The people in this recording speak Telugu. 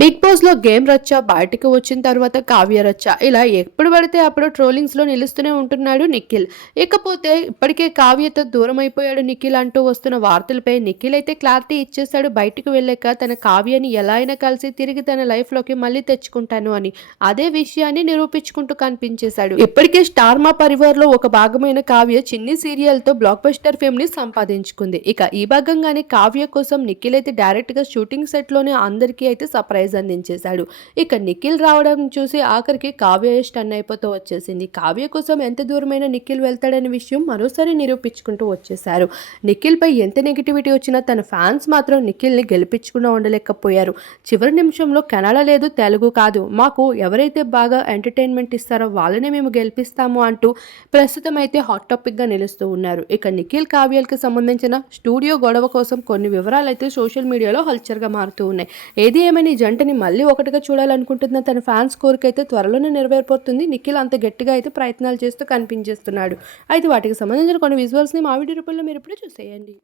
బిగ్ బాస్లో గేమ్ రచ్చ బయటకు వచ్చిన తర్వాత కావ్య రచ్చ. ఇలా ఎప్పుడు పడితే అప్పుడు ట్రోలింగ్స్లో నిలుస్తూనే ఉంటున్నాడు నిఖిల్. ఇకపోతే ఇప్పటికే కావ్యతో దూరం అయిపోయాడు నిఖిల్ అంటూ వస్తున్న వార్తలపై నిఖిల్ అయితే క్లారిటీ ఇచ్చేశాడు బయటకు వెళ్ళాక తన కావ్యని ఎలా అయినా కలిసి తిరిగి తన లైఫ్లోకి మళ్ళీ తెచ్చుకుంటాను అని. అదే విషయాన్ని నిరూపించుకుంటూ కనిపించేశాడు. ఇప్పటికే స్టార్ మా పరివార్లో ఒక భాగమైన కావ్య చిన్ని సీరియల్తో బ్లాక్ బస్టర్ ఫేమ్ని సంపాదించుకుంది. ఇక ఈ భాగంగానే కావ్య కోసం నిఖిల్ అయితే డైరెక్ట్గా షూటింగ్ సెట్లోనే అందరికీ అయితే సర్ప్రైజ్ అందించేశాడు ఇక నిఖిల్ రావడం చూసి ఆఖరికి కావ్య స్టన్ అయిపోతూ వచ్చేసింది. కావ్య కోసం ఎంత దూరమైన నిఖిల్ వెళ్తాడనే విషయం మరోసారి నిరూపించుకుంటూ వచ్చేశారు. నిఖిల్ పై ఎంత నెగిటివిటీ వచ్చినా తన ఫ్యాన్స్ మాత్రం నిఖిల్ని గెలిపించకుండా ఉండలేకపోయారు. చివరి నిమిషంలో కన్నడ లేదు తెలుగు కాదు. మాకు ఎవరైతే బాగా ఎంటర్టైన్మెంట్ ఇస్తారో వాళ్ళనే మేము గెలిపిస్తాము అంటూ ప్రస్తుతం అయితే హాట్ టాపిక్గా నిలుస్తూ ఉన్నారు. ఇక నిఖిల్ కావ్యాలకి సంబంధించిన స్టూడియో గొడవ కోసం కొన్ని వివరాలు అయితే సోషల్ మీడియాలో హల్చర్గా మారుతూ ఉన్నాయి. ఏది ఏమైనా ఈ జంటని మళ్ళీ ఒకటిగా చూడాలనుకుంటున్న తన ఫ్యాన్స్ కోరికైతే త్వరలోనే నెరవేరిపోతుంది నిఖిల్ అంత గట్టిగా అయితే ప్రయత్నాలు చేస్తూ కనిపించేస్తున్నాడు. అయితే వాటికి సంబంధించిన కొన్ని విజువల్స్ని మా వీడియో రూపంలో మీరు ఇప్పుడు చూసేయండి.